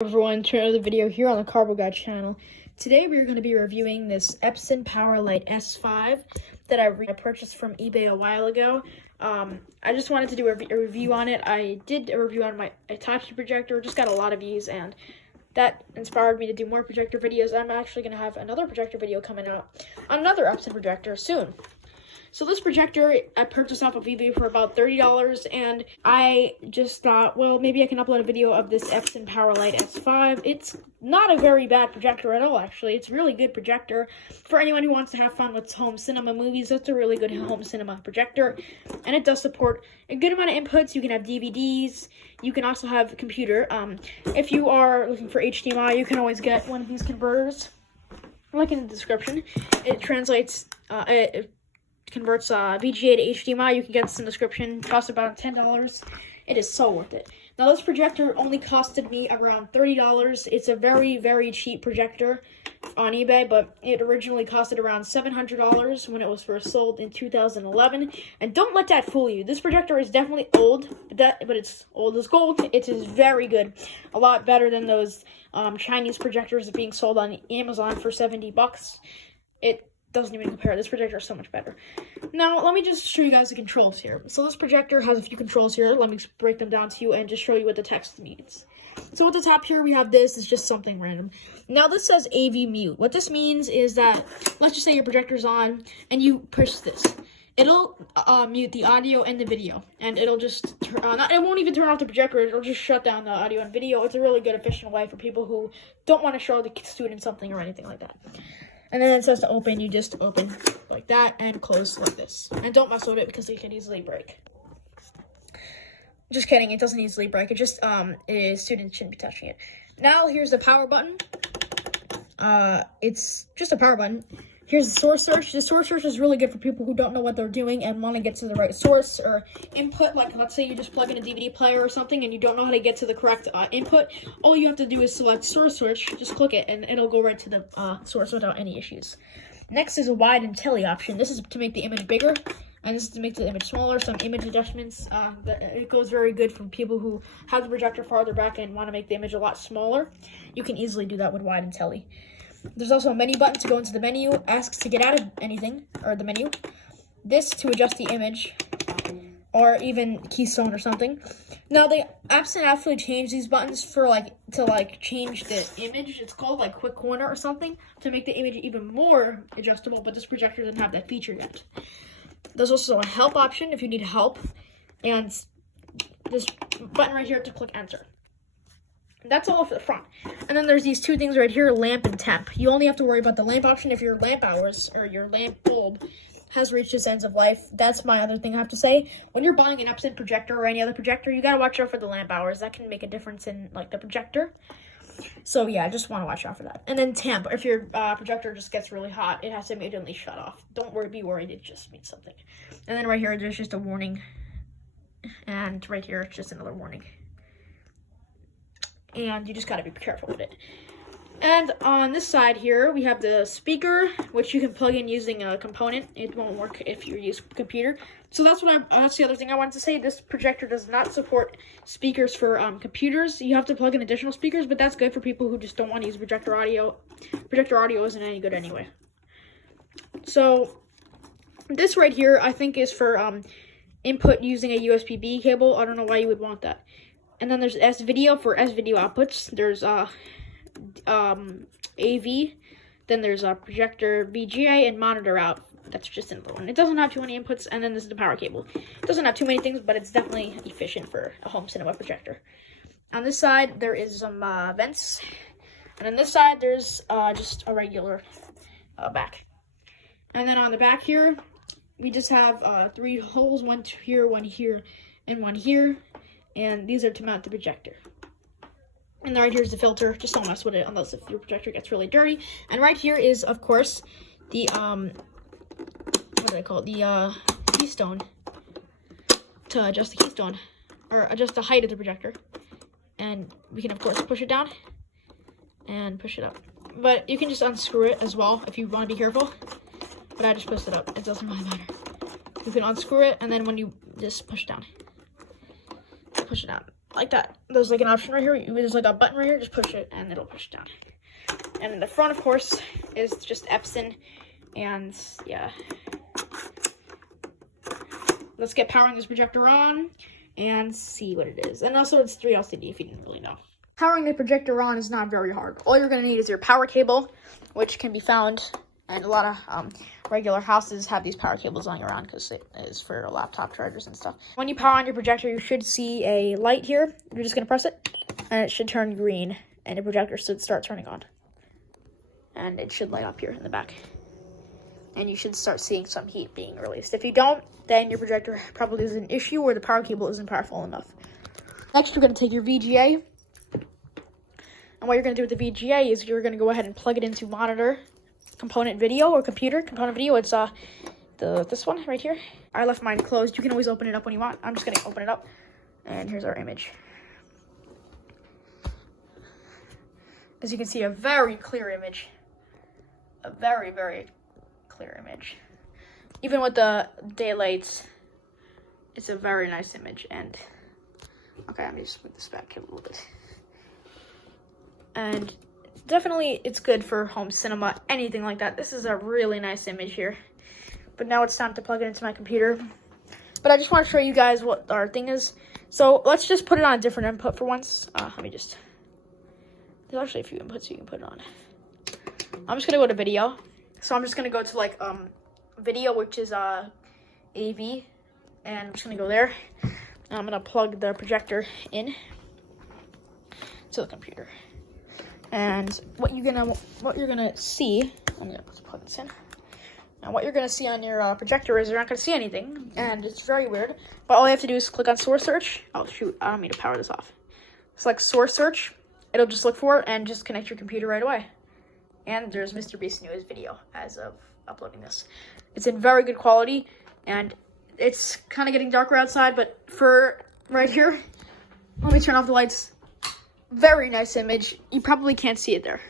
Everyone, to another video here on the Carbo Guy channel. Today we're going to be reviewing this Epson Powerlite S5 that I purchased from eBay a while ago. I just wanted to do a review on it. I did a review on my Itachi projector, just got a lot of views, and that inspired me to do more projector videos. I'm actually going to have another projector video coming out on another Epson projector soon. So this projector I purchased off of eBay for about $30, and I just thought, well, maybe I can upload a video of this Epson Powerlite S5. It's not a very bad projector at all, actually. It's a really good projector. For anyone who wants to have fun with home cinema movies, that's a really good home cinema projector. And it does support a good amount of inputs. You can have DVDs. You can also have a computer. If you are looking for HDMI, you can always get one of these converters. Link in the description. It translates... it converts VGA to HDMI. You can get this in the description. It costs about $10. It is so worth it. Now, this projector only costed me around $30. It's a very, very cheap projector on eBay, but it originally costed around $700 when it was first sold in 2011. And don't let that fool you. This projector is definitely old, but it's old as gold. It is very good. A lot better than those Chinese projectors being sold on Amazon for $70. It doesn't even compare. This projector is so much better. Now, let me just show you guys the controls here. So this projector has a few controls here. Let me break them down to you and just show you what the text means. So at the top here, we have this. It's just something random. Now, this says AV mute. What this means is that, let's just say your projector's on, and you push this. It'll mute the audio and the video, and it'll just, it won't even turn off the projector. It'll just shut down the audio and video. It's a really good, efficient way for people who don't want to show the student something or anything like that. And then it says to open, you just open like that and close like this. And don't mess with it because it can easily break. Just kidding, it doesn't easily break. It just, students shouldn't be touching it. Now, here's the power button. It's just a power button. Here's the source search. The source search is really good for people who don't know what they're doing and want to get to the right source or input. Like, let's say you just plug in a DVD player or something and you don't know how to get to the correct input. All you have to do is select source search, just click it, and it'll go right to the source without any issues. Next is a wide and tele option. This is to make the image bigger, and this is to make the image smaller. Some image adjustments. It goes very good for people who have the projector farther back and want to make the image a lot smaller. You can easily do that with wide and tele. There's also a menu button to go into the menu, asks to get out of anything, or the menu. This to adjust the image, or even keystone or something. Now, the Epson actually changed these buttons for, to change the image. It's called, quick corner or something, to make the image even more adjustable, but this projector doesn't have that feature yet. There's also a help option if you need help, and this button right here to click enter. That's all for the front. And then there's these two things right here, lamp and temp. You only have to worry about the lamp option if your lamp hours or your lamp bulb has reached its end of life. That's my other thing I have to say. When you're buying an Epson projector or any other projector, you gotta watch out for the lamp hours. That can make a difference in the projector. So yeah, I just want to watch out for that. And then temp, if your projector just gets really hot, it has to immediately shut off. Don't be worried, it just means something. And then right here, there's just a warning. And right here, it's just another warning. And you just gotta be careful with it. And on this side here, we have the speaker, which you can plug in using a component. It won't work if you use a computer. So that's the other thing I wanted to say. This projector does not support speakers for computers. You have to plug in additional speakers, but that's good for people who just don't want to use projector audio. Projector audio isn't any good anyway. So this right here, I think, is for input using a USB-B cable. I don't know why you would want that. And then there's S-Video for S-Video outputs. There's AV. Then there's a projector VGA and monitor out. That's just another one. It doesn't have too many inputs. And then this is the power cable. It doesn't have too many things, but it's definitely efficient for a home cinema projector. On this side, there is some vents. And on this side, there's just a regular back. And then on the back here, we just have 3 holes. One here, and one here. And these are to mount the projector. And right here's the filter. Just don't mess with it unless if your projector gets really dirty. And right here is, of course, the what do I call it? The keystone to adjust the keystone or adjust the height of the projector. And we can, of course, push it down and push it up. But you can just unscrew it as well if you want to be careful. But I just pushed it up. It doesn't really matter. You can unscrew it, and then when you just push it down. Push it out. like that. There's like an option right here. There's like a button right here. Just push it and it'll push down. And in the front, of course, is just Epson. And yeah. Let's get powering this projector on and see what it is. And also it's 3 LCD if you didn't really know. Powering the projector on is not very hard. All you're going to need is your power cable, which can be found, and a lot of regular houses have these power cables lying around because it is for laptop chargers and stuff. When you power on your projector, you should see a light here. You're just going to press it, and it should turn green, and the projector should start turning on. And it should light up here in the back. And you should start seeing some heat being released. If you don't, then your projector probably is an issue or the power cable isn't powerful enough. Next, you're going to take your VGA. And what you're going to do with the VGA is you're going to go ahead and plug it into monitor, component video, or computer. Component video, it's this one right here. I left mine closed. You can always open it up when you want. I'm just going to open it up. And here's our image. As you can see, a very clear image. A very, very clear image. Even with the daylights, it's a very nice image. And okay, let me just move this back a little bit. And definitely it's good for home cinema, anything like that. This is a really nice image here. But now it's time to plug it into my computer. But I just want to show you guys what our thing is. So let's just put it on a different input for once. There's actually a few inputs you can put it on. I'm just gonna go to video. So I'm just gonna go to like video, which is AV, and I'm just gonna go there. And I'm gonna plug the projector in to the computer. And what you're gonna see, I'm gonna plug this in. And what you're gonna see on your projector is you're not gonna see anything, and it's very weird. But all you have to do is click on source search. Oh shoot, I don't mean to power this off. Select source search. It'll just look for it and just connect your computer right away. And there's Mr. Beast's newest video as of uploading this. It's in very good quality, and it's kind of getting darker outside, but for right here, let me turn off the lights. Very nice image. You probably can't see it there.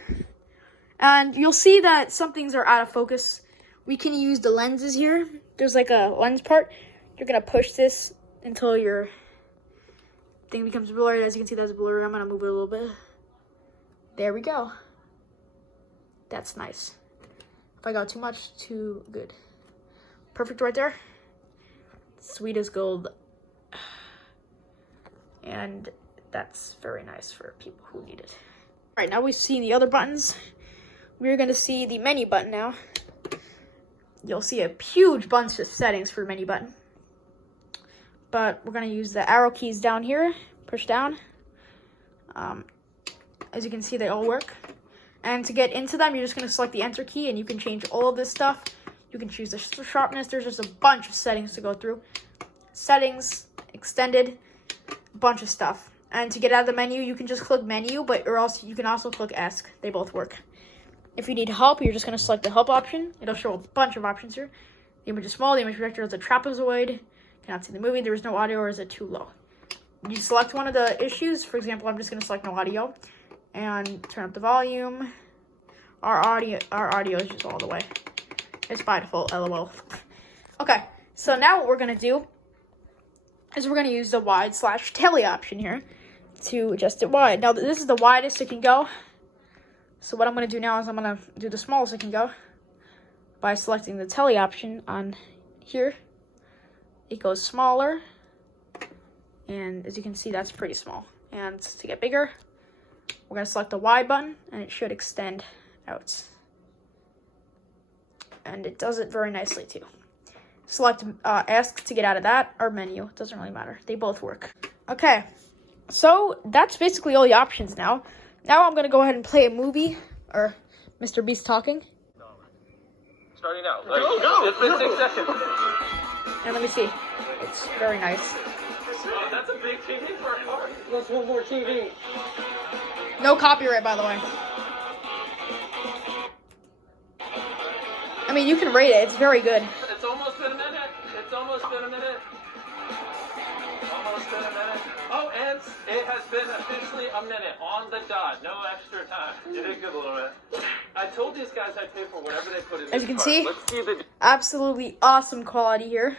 And you'll see that some things are out of focus. We can use the lenses here. There's like a lens part. You're gonna push this until your thing becomes blurry. As you can see, that's blurry. I'm gonna move it a little bit. There we go. That's nice. If I got too much, too good. Perfect right there. Sweet as gold. And that's very nice for people who need it. All right, now we've seen the other buttons. We're gonna see the menu button now. You'll see a huge bunch of settings for menu button. But we're gonna use the arrow keys down here, push down. As you can see, they all work. And to get into them, you're just gonna select the enter key and you can change all of this stuff. You can choose the sharpness. There's just a bunch of settings to go through. Settings, extended, a bunch of stuff. And to get out of the menu, you can just click menu, or else you can also click ask. They both work. If you need help, you're just gonna select the help option. It'll show a bunch of options here. The image is small, the image projector is a trapezoid. Cannot see the movie, there is no audio, or is it too low? You select one of the issues. For example, I'm just gonna select no audio. And turn up the volume. Our audio is just all the way. It's by default, LOL. Okay, so now what we're gonna do is we're gonna use the wide/tele option here to adjust it wide. Now this is the widest it can go. So what I'm gonna do now is I'm gonna do the smallest it can go by selecting the tele option on here. It goes smaller, and as you can see, that's pretty small. And to get bigger, we're gonna select the wide button, and it should extend out. And it does it very nicely too. Select ask to get out of that, or menu. It doesn't really matter. They both work. Okay, so that's basically all the options now. Now I'm gonna go ahead and play a movie, or Mr. Beast talking. Starting now. Go! It's been 6 seconds. And let me see. It's very nice. Oh, that's a big TV for a car. Let's one more TV. No copyright, by the way. I mean, you can rate it. It's very good. It's almost been a minute. It's almost been a minute. Almost been a minute. Oh, and it has been officially a minute on the dot. No extra time. You did good a little bit. I told these guys I'd pay for whatever they put in. As you can see, absolutely awesome quality here.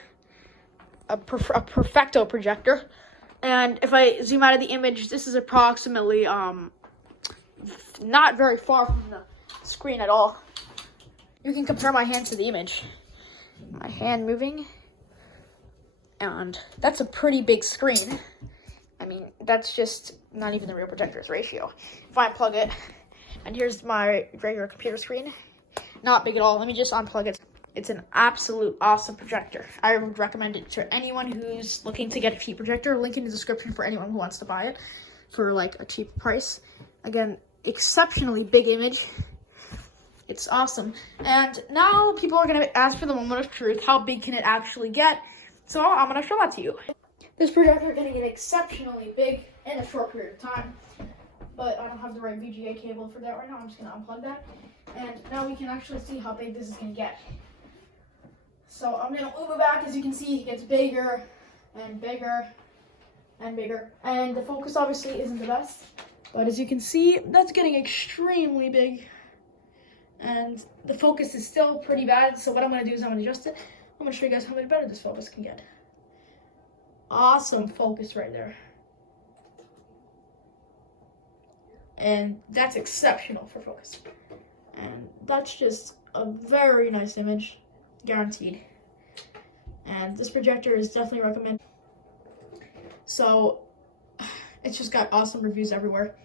A perfecto projector. And if I zoom out of the image, this is approximately not very far from the screen at all. You can compare my hand to the image. My hand moving, and that's a pretty big screen. I mean, that's just not even the real projector's ratio. If I unplug it, and here's my regular computer screen, not big at all. Let me just unplug it. It's an absolute awesome projector. I would recommend it to anyone who's looking to get a cheap projector. Link in the description for anyone who wants to buy it for like a cheap price. Again, exceptionally big image. It's awesome. And now people are going to ask for the moment of truth. How big can it actually get? So I'm going to show that to you. This projector is going to get exceptionally big in a short period of time. But I don't have the right VGA cable for that right now. I'm just going to unplug that. And now we can actually see how big this is going to get. So I'm going to move it back. As you can see, it gets bigger and bigger and bigger. And the focus obviously isn't the best. But as you can see, that's getting extremely big. And the focus is still pretty bad. So what I'm going to do is I'm going to adjust it. I'm going to show you guys how much better this focus can get. Awesome focus right there. And that's exceptional for focus. And that's just a very nice image. Guaranteed. And this projector is definitely recommended. So it's just got awesome reviews everywhere.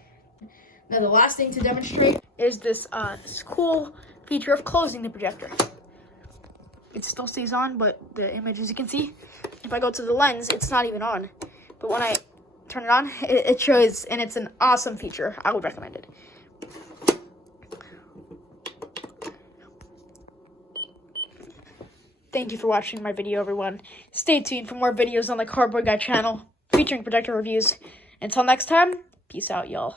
Now the last thing to demonstrate is this cool feature of closing the projector. It still stays on, but the image, as you can see, if I go to the lens, it's not even on. But when I turn it on, it shows, and it's an awesome feature. I would recommend it. Thank you for watching my video, everyone. Stay tuned for more videos on the Cardboard Guy channel featuring projector reviews. Until next time, peace out, y'all.